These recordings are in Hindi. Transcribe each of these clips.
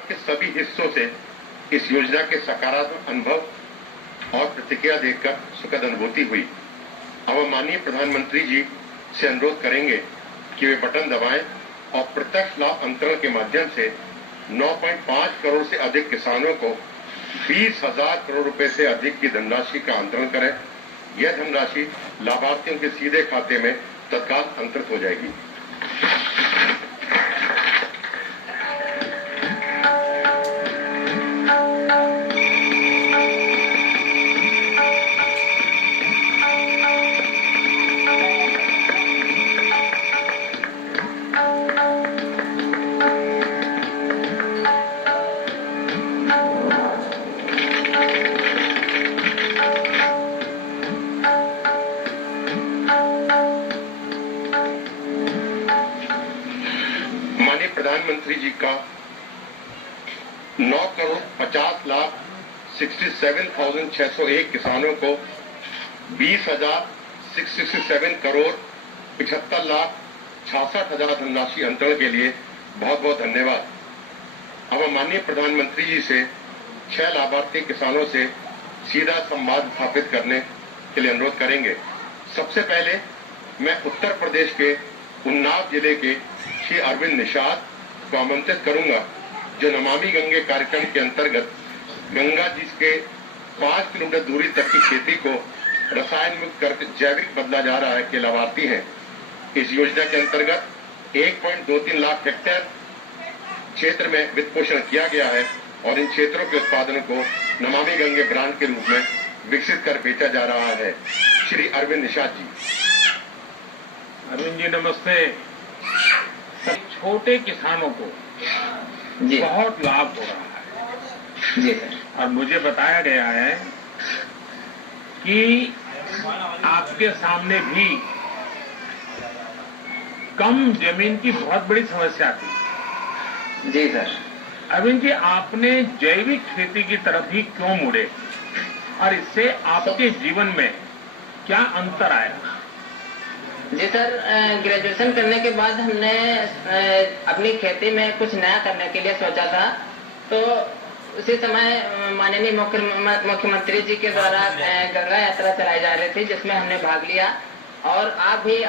के सभी हिस्सों से इस योजना के सकारात्मक अनुभव और प्रतिक्रिया देखकर सुखद अनुभूति हुई। अब हम माननीय प्रधानमंत्री जी से अनुरोध करेंगे कि वे बटन दबाएं और प्रत्यक्ष लाभ अंतरण के माध्यम से 9.5 करोड़ से अधिक किसानों को 20,000 करोड़ रुपए से अधिक की धनराशि का अंतरण करें। यह धनराशि लाभार्थियों के सीधे खाते में तत्काल अंतरित हो जाएगी। माननीय प्रधानमंत्री जी का 9,50,67,601 किसानों को 20,667 करोड़ 75,66,000 धनराशि अंतरण के लिए बहुत बहुत धन्यवाद। अब हम माननीय प्रधानमंत्री जी से 6 लाभार्थी किसानों से सीधा संवाद स्थापित करने के लिए अनुरोध करेंगे। सबसे पहले मैं उत्तर प्रदेश के उन्नाव जिले के श्री अरविंद निषाद को आमंत्रित करूंगा, जो नमामि गंगे कार्यक्रम के अंतर्गत गंगा जी के 5 किलोमीटर दूरी तक की खेती को रसायन मुक्त करके जैविक बदला जा रहा है के लाभार्थी हैं। इस योजना के अंतर्गत 1.23 लाख हेक्टेयर क्षेत्र में वित्त पोषण किया गया है और इन क्षेत्रों के उत्पादनों को नमामि गंगे ब्रांड के रूप में विकसित कर बेचा जा रहा है। श्री अरविंद निषाद जी। अरुण जी नमस्ते। सब छोटे किसानों को बहुत लाभ हो रहा है जी सर। और मुझे बताया गया है कि आपके सामने भी कम जमीन की बहुत बड़ी समस्या थी जी सर। अरविंद जी, आपने जैविक खेती की तरफ ही क्यों मुड़े और इससे आपके जीवन में क्या अंतर आया? जी सर, ग्रेजुएशन करने के बाद हमने अपनी खेती में कुछ नया करने के लिए सोचा था। तो उसी समय माननीय मुख्यमंत्री जी के द्वारा गंगा यात्रा चलाई जा रही थी, जिसमें हमने भाग लिया और आप भी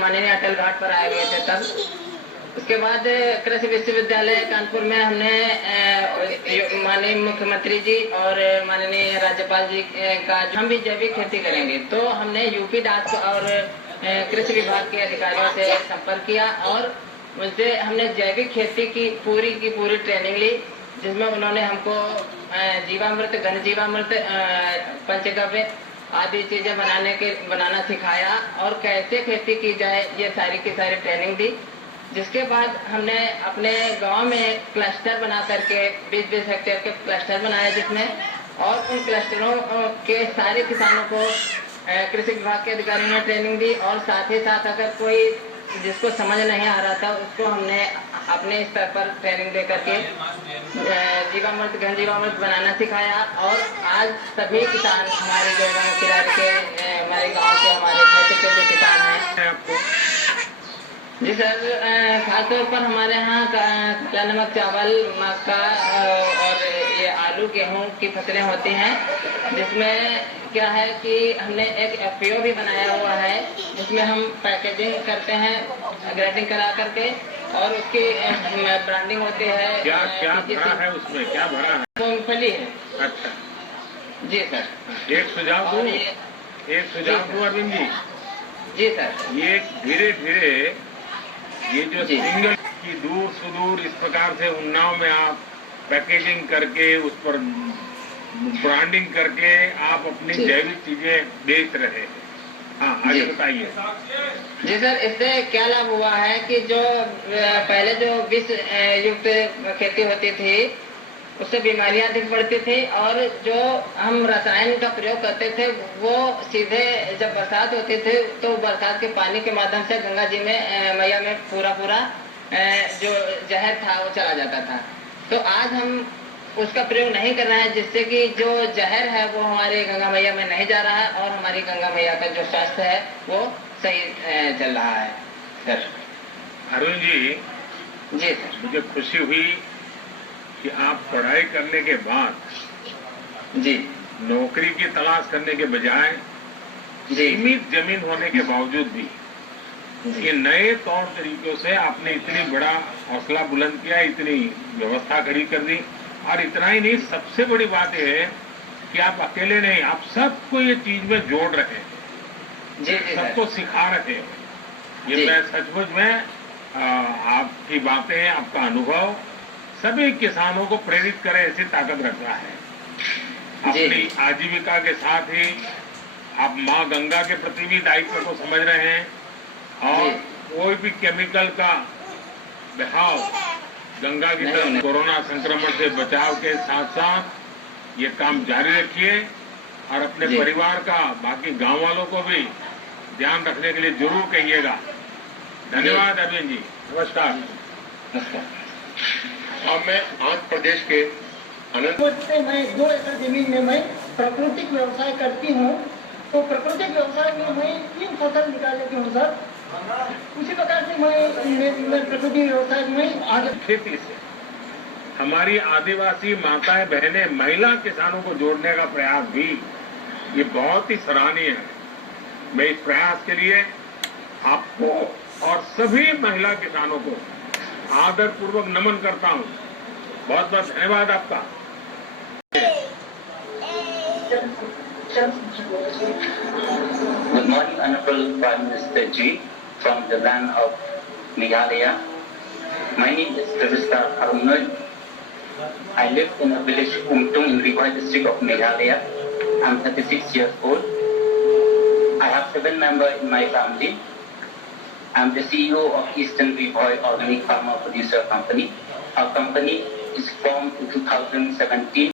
माननीय अटल घाट पर आए हुए थे तब। उसके बाद कृषि विश्वविद्यालय कानपुर में हमने माननीय मुख्यमंत्री जी और माननीय राज्यपाल जी का हम भी जैविक खेती करेंगे, तो हमने यूपी डाक और कृषि विभाग के अधिकारियों से संपर्क किया और उनसे हमने जैविक खेती की पूरी ट्रेनिंग ली, जिसमें उन्होंने हमको जीवामृत, घन जीवामृत, पंचगव्य आदि चीजें बनाना सिखाया और कैसे खेती की जाए ये सारी की सारी ट्रेनिंग दी। जिसके बाद हमने अपने गांव में क्लस्टर बना करके 20-20 हेक्टेयर के क्लस्टर बनाए, जिसमें और उन क्लस्टरों के सारे किसानों को कृषि विभाग के अधिकारियों ने ट्रेनिंग दी और साथ ही साथ अगर कोई जिसको समझ नहीं आ रहा था उसको हमने अपने स्तर पर ट्रेनिंग दे करके जीवामृत, घन जीवामृत बनाना सिखाया। और आज सभी किसान हमारे जो किराए के हमारे गांव के हमारे क्षेत्र के जो किसान हैं आपको जी सर, खासतौर पर हमारे यहाँ काला नमक चावल, मक्का और ये आलू गेहूं की फसलें होती हैं, जिसमें क्या है कि हमने एक FPO भी बनाया हुआ है, जिसमें हम पैकेजिंग करते हैं ग्रेडिंग करा करके और उसकी ब्रांडिंग होती है। क्या भरा है उसमें, क्या भरा है? मूंगफली है। अच्छा जी सर। एक सुझाव दूं अरविंद जी। जी सर। ये धीरे धीरे ये जो सिंगल की दूर सुदूर इस प्रकार से उन्नाव में आप पैकेजिंग करके उस पर ब्रांडिंग करके आप अपनी जैविक चीजें बेच रहे हैं। हाँ, आगे बताइए। जी सर, इससे क्या लाभ हुआ है कि जो पहले जो विष युक्त खेती होती थी उससे बीमारियां अधिक बढ़ती थी और जो हम रसायन का प्रयोग करते थे वो सीधे जब बरसात होती थी तो बरसात के पानी के माध्यम से गंगा जी में मैया में पूरा जो जहर था वो चला जाता था। तो आज हम उसका प्रयोग नहीं कर रहे हैं, जिससे कि जो जहर है वो हमारे गंगा मैया में नहीं जा रहा है और हमारी गंगा मैया का जो स्वास्थ्य है वो सही चल रहा है सर। अरुण जी जी सर, मुझे खुशी हुई कि आप पढ़ाई करने के बाद जी नौकरी की तलाश करने के बजाय जी सीमित जमीन होने के बावजूद भी ये नए तौर तरीकों से आपने इतनी बड़ा हौसला बुलंद किया, इतनी व्यवस्था खड़ी कर दी। और इतना ही नहीं, सबसे बड़ी बात यह है कि आप अकेले नहीं, आप सबको ये चीज में जोड़ रहे हैं, जी जी सबको सिखा रहे हैं। ये जी। मैं सचमुच में आपकी बातें, आपका अनुभव सभी किसानों को प्रेरित करे ऐसी ताकत रखता है। जी। अपनी आजीविका के साथ ही आप माँ गंगा के प्रति भी दायित्व को समझ रहे हैं और जी। कोई भी केमिकल का बहाव गंगा की नहीं तरफ होने- कोरोना संक्रमण से बचाव के साथ साथ ये काम जारी रखिए और अपने जी। परिवार का, बाकी गांव वालों को भी ध्यान रखने के लिए जरूर कहिएगा। धन्यवाद अभिन जी, नमस्कार। अब मैं आंध्र प्रदेश के अनंत से मैं 2 एकड़ जमीन में मैं प्राकृतिक व्यवसाय करती हूँ। तो प्राकृतिक व्यवसाय में मैं 3 फसल निकाल लेती हूँ सर। उसी प्रकार से मैं प्राकृतिक व्यवसाय में आगे खेती से हमारी आदिवासी माताएं, बहनें, महिला किसानों को जोड़ने का प्रयास भी ये बहुत ही सराहनीय है। मैं इस प्रयास के लिए आपको और सभी महिला किसानों को आदर पूर्वक नमन करता हूं। बहुत बहुत धन्यवाद आपका। Good morning, Honorable Prime Minister Ji, from the land of Meghalaya. My name is Tristar Arunoi. I live in a village Umtung in Rivai district of Meghalaya. I'm 36 years old. I have 7 members in my family. I'm the CEO of Eastern Rivai Organic Farmer Producer Company. Our company is formed in 2017.